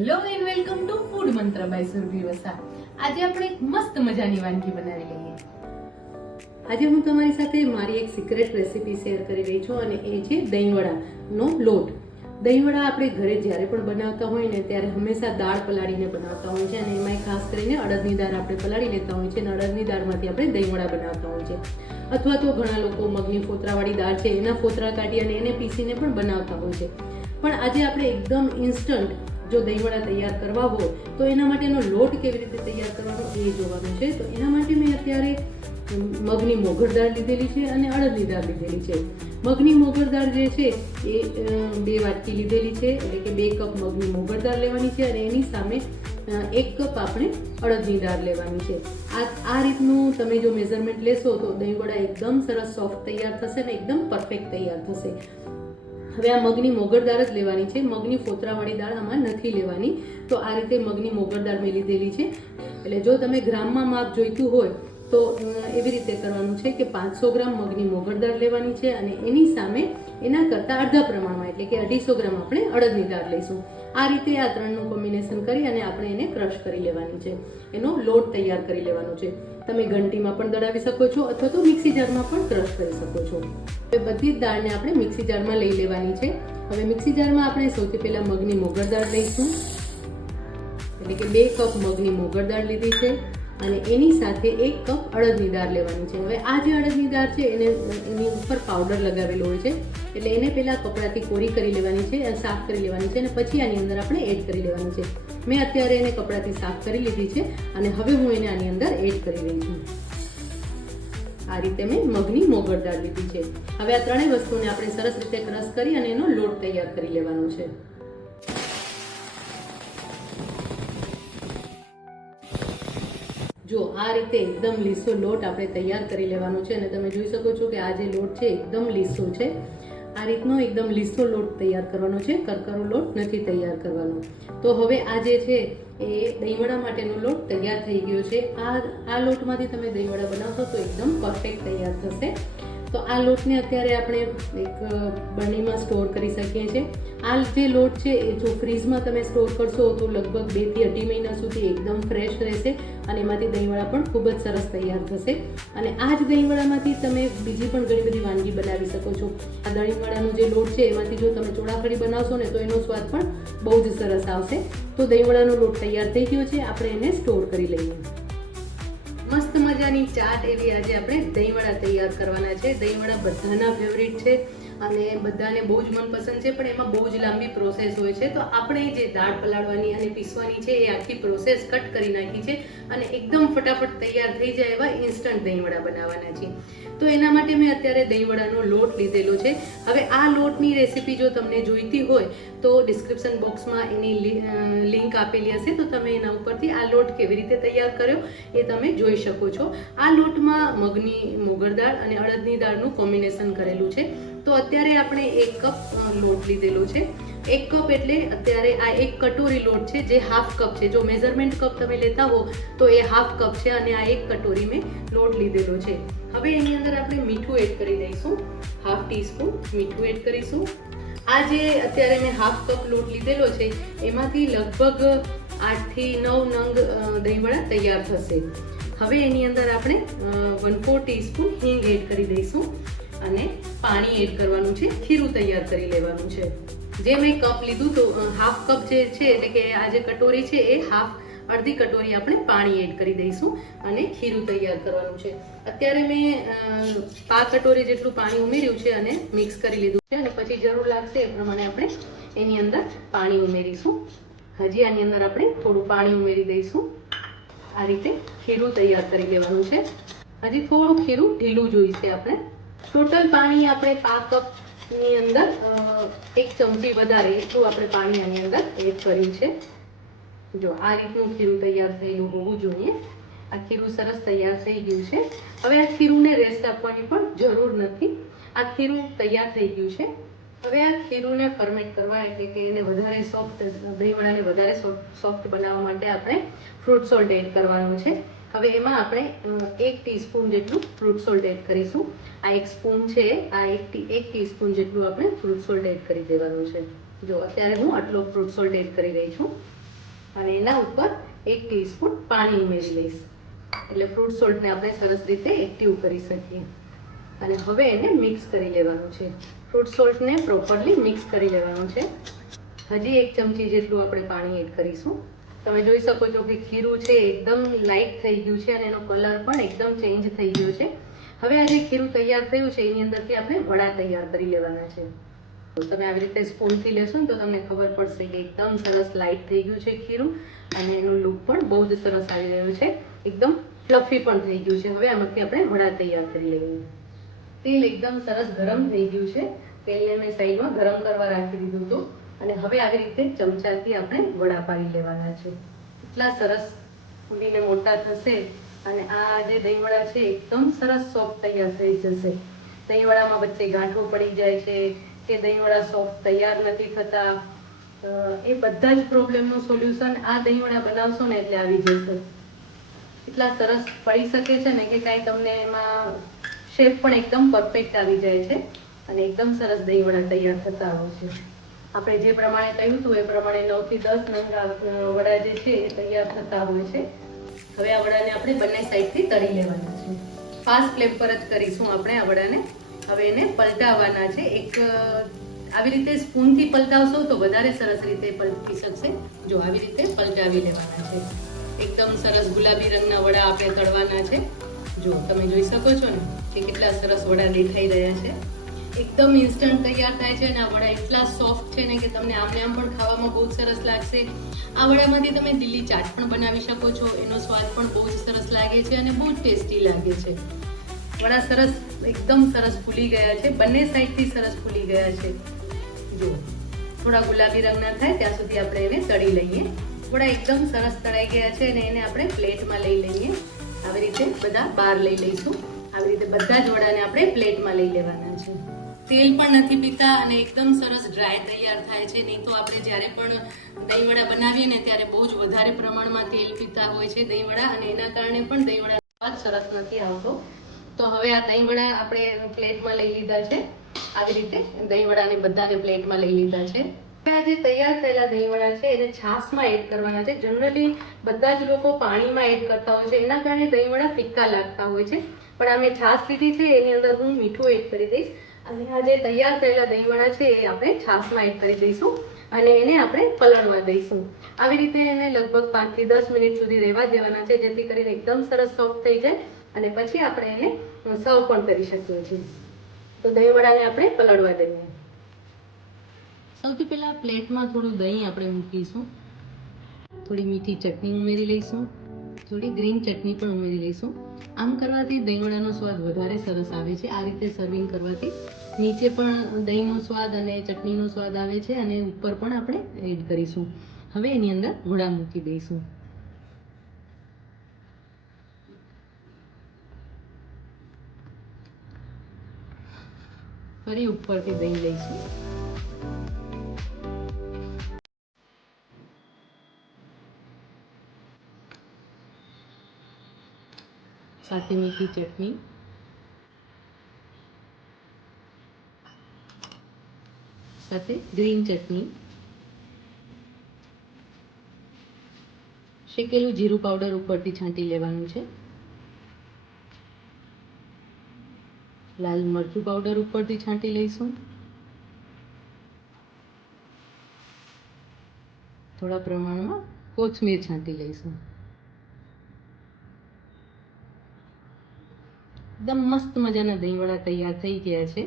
Hello and welcome to food મંત્ર by Surabhi Vasa. આજે આપણે એક મસ્ત મજાની વાનગી બનાવી લઈએ. આજે હું તમારી સાથે મારી એક સિક્રેટ રેસીપી શેર કરી રહી છું અને એ છે દહીંવડાનો લોટ. દહીંવડા આપણે ઘરે જ્યારે પણ બનાવતા હોય ને ત્યારે હંમેશા દાળ પલાળીને બનાવતા હોય છે અને એમાં ખાસ કરીને અડદની દાળ આપણે પલાળી લેતા હોય છે અને અડદની દાળમાંથી આપણે દહીંવડા બનાવતા હોય છે. અથવા તો ઘણા લોકો મગની ફોતરાવાળી દાળ છે એના ફોતરા કાઢી અને એને પીસીને પણ બનાવતા હોય છે. પણ આજે આપણે એકદમ ઇન્સ્ટન્ટ જો દહીંવડા તૈયાર કરવા હોય તો એના માટેનો લોટ કેવી રીતે તૈયાર કરવાનો એ જોવાનું છે. તો એના માટે મેં અત્યારે મગની મોગર દાળ લીધેલી છે અને અડદની દાળ લીધેલી છે. મગની મોગર દાળ જે છે એ 2 વાટકી લીધેલી છે, એટલે કે 2 કપ મગની મોગર દાળ લેવાની છે અને એની સામે 1 કપ આપણે અડદની દાળ લેવાની છે. આ રીતનું તમે જો મેઝરમેન્ટ લેશો તો દહીંવડા એકદમ સરસ સોફ્ટ તૈયાર થશે ને એકદમ પરફેક્ટ તૈયાર થશે. હવે આ મગની મોગર દાળ જ લેવાની છે, મગની ફોતરાવાળી દાળ આમાં નથી લેવાની. તો આ રીતે મગની મોગર દાળ મેં લીધેલી છે. એટલે જો તમે ગ્રામમાં માપ જોઈતું હોય તો એવી રીતે કરવાનું છે કે 500 ગ્રામ મગની મોગર દાળ લેવાની છે અને એની સામે એના કરતાં અડધા પ્રમાણમાં એટલે કે 250 ગ્રામ આપણે અડદની દાળ લઈશું. આ રીતે આ ત્રણનું કોમ્બિનેશન કરી અને આપણે એને ક્રશ કરી લેવાની છે, એનો લોટ તૈયાર કરી લેવાનો છે. તમે ઘંટીમાં પણ દળાવી શકો છો અથવા તો મિક્સી જારમાં પણ ક્રશ કરી શકો છો. હવે બધી જ દાળને આપણે મિક્સી જારમાં લઈ લેવાની છે. હવે મિક્સી જારમાં આપણે સૌથી પહેલા મગની મોગર દાળ લઈશું, એટલે કે 2 કપ મગની મોગર દાળ લીધી છે અને એની સાથે 1 કપ અડદની દાળ લેવાની છે. હવે આ જે અડદની દાળ છે એની ઉપર પાવડર લગાવેલો હોય છે, એટલે એને પહેલા કપડાથી કોરી કરી લેવાની છે, સાફ કરી લેવાની છે અને પછી આની અંદર આપણે એડ કરી લેવાની છે. મેં અત્યારે એને કપડાથી સાફ કરી લીધી છે અને હવે હું એને આની અંદર એડ કરી રહી છું. આ રીતે મેં મગની મોગર દાળ લીધી છે. હવે આ ત્રણેય વસ્તુને આપણે સરસ રીતે ક્રશ કરી અને એનો લોટ તૈયાર કરી લેવાનો છે. જો આ રીતે એકદમ લીસો લોટ આપણે તૈયાર કરી લેવાનો છે અને તમે જોઈ શકો છો કે આ જે લોટ છે એકદમ લીસો છે. આ રીતનો એકદમ લીસો લોટ તૈયાર કરવાનો છે, કરકરો લોટ નથી તૈયાર કરવાનો. તો હવે આ જે છે એ દહીંવડા માટેનો લોટ તૈયાર થઈ ગયો છે. આ લોટમાંથી તમે દહીંવડા બનાવશો તો એકદમ પરફેક્ટ તૈયાર થશે. તો આ લોટને અત્યારે આપણે એક બરણીમાં સ્ટોર કરી શકીએ છીએ. આ જે લોટ છે એ જો ફ્રીઝમાં તમે સ્ટોર કરશો તો લગભગ 2 થી 2.5 મહિના સુધી એકદમ ફ્રેશ રહેશે અને એમાંથી દહીંવડા પણ ખૂબ જ સરસ તૈયાર થશે. અને આ જ દહીંવડામાંથી તમે બીજી પણ ઘણી બધી વાનગી બનાવી શકો છો. આ દહીંવડાનો જે લોટ છે એમાંથી જો તમે ચોળાફળી બનાવશો ને તો એનો સ્વાદ પણ બહુ જ સરસ આવશે. તો દહીંવડાનો લોટ તૈયાર થઈ ગયો છે, આપણે એને સ્ટોર કરી લઈએ. મસ્ત મજાની ચાટ એવી આજે આપણે દહીંવડા તૈયાર કરવાના છે. દહીંવડા બધાના ફેવરિટ છે અને બધાને બહુ જ મનપસંદ છે, પણ એમાં બહુ જ લાંબી પ્રોસેસ હોય છે. તો આપણે જે દાળ પલાળવાની અને પીસવાની છે એ આખી પ્રોસેસ કટ કરી નાખી છે અને એકદમ ફટાફટ તૈયાર થઈ જાય એવા ઇન્સ્ટન્ટ દહીંવડા બનાવવાના છે. તો એના માટે મેં અત્યારે દહીંવડાનો લોટ લીધેલો છે. હવે આ લોટની રેસીપી જો તમને જોઈતી હોય તો ડિસ્ક્રિપ્શન બોક્સમાં એની લિંક આપેલી હશે, તો તમે એના ઉપરથી આ લોટ કેવી રીતે તૈયાર કર્યો એ તમે જોઈ શકો છો. આ લોટમાં મગની મોગર દાળ અને અડદની દાળનું કોમ્બિનેશન કરેલું છે. તો અત્યારે આપણે 1 કપ લોટ લીધેલો છે. 1 કપ એટલે અત્યારે આ 1 કટોરી લોટ છે, જે હાફ કપ છે. જો મેઝરમેન્ટ કપ તમે લેતા હો તો એ હાફ કપ છે અને આ 1 કટોરી મેં લોટ લીધેલો છે. હવે એની અંદર આપણે મીઠું એડ કરી દઈશું, ½ ટીસ્પૂન મીઠું એડ કરીશું. આ જે અત્યારે મેં હાફ કપ લોટ લીધેલો છે એમાંથી લગભગ 8 થી 9 નંગ દહીંવડા તૈયાર થશે. હવે એની અંદર આપણે 1/4 ટીસ્પૂન હિંગ એડ કરી દઈશું અને પાણી એડ કરવાનું છે, ખીરું તૈયાર કરી લેવાનું છે. જે મેં કપ લીધું તો હાફ કપ જે છે એટલે કે આ જે કટોરી છે એ અડધી કટોરી આપણે પાણી એડ કરી દઈશું અને ખીરું તૈયાર કરવાનું છે. અત્યારે મેં 5 કટોરી જેટલું પાણી ઉમેર્યું છે અને મિક્સ કરી લીધું છે અને પછી જરૂર લાગશે એ પ્રમાણે આપણે એની અંદર પાણી ઉમેરીશું. હજી આની અંદર આપણે થોડું પાણી ઉમેરી દઈશું. આ રીતે ખીરું તૈયાર કરી લેવાનું છે. હજી થોડું ખીરું ઢીલું જોઈશે આપણે. ટોટલ પાણી આપણે 5 કપની અંદર 1 ચમચી વધારે એટલું આપણે પાણી આની અંદર એડ કર્યું છે. જો આ રીતનું ખીરું તૈયાર થયેલું હોવું જોઈએ. આ ખીરું સરસ તૈયાર થઈ ગયું છે. હવે આ ખીરુંને રેસ્ટ આપવાની પણ જરૂર નથી. આ ખીરું તૈયાર થઈ ગયું છે. હવે આ ખીરુંને ફર્મેન્ટ કરવા એટલે કે એને વધારે સોફ્ટ દહીંવડાને વધારે સોફ્ટ બનાવવા માટે આપણે ફ્રૂટ સોલ્ટ એડ કરવાનું છે. હવે એમાં આપણે 1 ટીસ્પૂન જેટલું ફ્રૂટ સોલ્ટ એડ કરીશું. આ 1 સ્પૂન છે, આ 1 ટીસ્પૂન જેટલું આપણે ફ્રૂટ સોલ્ટ એડ કરી દેવાનું છે. જો અત્યારે હું આટલો ફ્રૂટ સોલ્ટ એડ કરી રહી છું. અને એના ઉપર 1 ટીસ્પૂન પાણી ઉમેરી લઈશ, એટલે ફ્રૂટ સોલ્ટને આપણે સરસ રીતે એક્ટિવ કરી શકીએ. અને હવે એને મિક્સ કરી લેવાનું છે. ફ્રૂટ સોલ્ટને પ્રોપરલી મિક્સ કરી લેવાનું છે. હજી 1 ચમચી જેટલું આપણે પાણી એડ કરીશું. તમે જોઈ શકો છો કે ખીરું છે એકદમ લાઇટ થઈ ગયું છે અને એનો કલર પણ એકદમ ચેન્જ થઈ ગયો છે. હવે આ જે ખીરું તૈયાર થયું છે એની અંદરથી આપણે વડા તૈયાર કરી લેવાના છે. તો તમે આવી રીતે સ્પૂનથી લેશો ને તો તમને ખબર પડશે કે એકદમ સરસ લાઇટ થઈ ગયું છે ખીરું અને એનું લુક પણ બહુ જ સરસ આવી રહ્યું છે. એકદમ ફ્લફી પણ થઈ ગયું છે. હવે આમાંથી આપણે વડા તૈયાર કરી લઈએ. તેલ એકદમ સરસ ગરમ થઈ ગયું છે. તેલને મેં સાઈડમાં ગરમ કરવા રાખી દીધું હતું અને હવે આવી રીતે ચમચાથી આપણે વડા પાડી લેવાના છે. એટલા સરસ ફૂલીને મોટા થશે અને આ જે દહીંવડા છે એકદમ સરસ સોફ્ટ તૈયાર થઈ જશે. દહીંવડામાં વચ્ચે ગાંઠો પડી જાય છે કે દહીંવડા સોફ્ટ તૈયાર નથી થતા, એ બધા જ પ્રોબ્લેમનું સોલ્યુશન આ દહીંવડા બનાવશો ને એટલે આવી જશે. એટલા સરસ પડી શકે છે ને કે કાંઈ તમને એમાં શેપ પણ એકદમ પરફેક્ટ આવી જાય છે અને એકદમ સરસ દહીંવડા તૈયાર થતા હોય છે. આપણે જે પ્રમાણે કહ્યું હતું એ પ્રમાણે 9 થી 10 નંગ વડા જે છે એ તૈયાર થતા હોય છે. હવે આ વડાને આપણે બંને સાઈડથી તળી લેવાના છે. ફાસ્ટ ફ્લેમ પર જ કરીશું આપણે આ વડાને. હવે એને પલટાવવાના છે. આવી રીતે સ્પૂનથી પલટાવશો તો વધારે સરસ રીતે પલટી શકશે. જો આવી રીતે પલટાવી લેવાના છે. એકદમ સરસ ગુલાબી રંગના વડા આપણે તળવાના છે. જો તમે જોઈ શકો છો ને કે કેટલા સરસ વડા દેખાઈ રહ્યા છે. એકદમ ઇન્સ્ટન્ટ તૈયાર થાય છે અને આ વડા એટલા સોફ્ટ છે ને કે તમને આમને આમ પણ ખાવામાં બહુ સરસ લાગશે. આ વડામાંથી તમે દિલ્હી ચાટ પણ બનાવી શકો છો. એનો સ્વાદ પણ બહુ જ સરસ લાગે છે અને બહુ જ ટેસ્ટી લાગે છે. વડા સરસ એકદમ સરસ ફૂલી ગયા છે. બંને સાઈડથી સરસ ફૂલી ગયા છે. જો થોડા ગુલાબી રંગના થાય ત્યાં સુધી આપણે એને તળી લઈએ. વડા એકદમ સરસ તળાઈ ગયા છે અને એને આપણે પ્લેટમાં લઈ લઈએ. આવી રીતે બધા બહાર લઈ લઈશું. આવી રીતે બધા જ વડાને આપણે પ્લેટમાં લઈ લેવાના છે. તેલ પણ નથી પીતા અને એકદમ સરસ ડ્રાય તૈયાર થાય છે. નહીં તો આપણે જ્યારે પણ દહીંવડા બનાવીએ ને ત્યારે બહુ જ વધારે પ્રમાણમાં તેલ પીતા હોય છે દહીંવડા અને એના કારણે પણ દહીંવડા સ્વાદ સરસ નથી આવતો. તો હવે આ દહીંવડા આપણે પ્લેટમાં લઈ લીધા છે. આવી રીતે દહીંવડાને બધાને પ્લેટમાં લઈ લીધા છે. હવે આ જે તૈયાર થયેલા દહીંવડા છે એને છાશમાં એડ કરવાના છે. જનરલી બધા જ લોકો પાણીમાં એડ કરતા હોય છે, એના કારણે દહીંવડા ફિક્કા લાગતા હોય છે. પણ આ મેં છાશ લીધી છે એની અંદર હું મીઠું એડ કરી દઈશ અને આ જે તૈયાર થયેલા દહીંવડા છે એ આપણે છાશમાં એડ કરી દઈશું અને એને આપણે પલળવા દઈશું. આવી રીતે એને લગભગ 5 થી 10 મિનિટ સુધી રહેવા દેવાના છે, જેથી કરીને એકદમ સરસ સોફ્ટ થઈ જાય અને પછી આપણે એને સર્વ પણ કરી શકીએ છીએ. તો દહીંવડાને આપણે પલળવા દઈએ. સૌથી પહેલા પ્લેટમાં થોડું દહીં આપણે મૂકીશું. થોડી મીઠી ચટણી ઉમેરી લઈશું. થોડી ગ્રીન ચટણી પણ ઉમેરી લઈશું. આમ કરવાથી દહીંવડાનો સ્વાદ વધારે સરસ આવે છે. આ રીતે સર્વિંગ કરવાથી નીચે પણ દહીંનો સ્વાદ અને ચટણીનો સ્વાદ આવે છે અને ઉપર પણ આપણે એડ કરીશું. હવે એની અંદર વડા મૂકી દઈશું. ફરી ઉપરથી દહીં લઈશું. સાથે મીઠી ચટણી, સાથે ગ્રીન ચટણી, શેકેલું જીરું પાવડર ઉપરથી છાંટી લેવાનું છે. લાલ મરચું પાવડર ઉપરથી છાંટી લઈશું. થોડા પ્રમાણમાં કોથમીર છાંટી લઈશું. એકદમ મસ્ત મજાના દહીંવડા તૈયાર થઈ ગયા છે.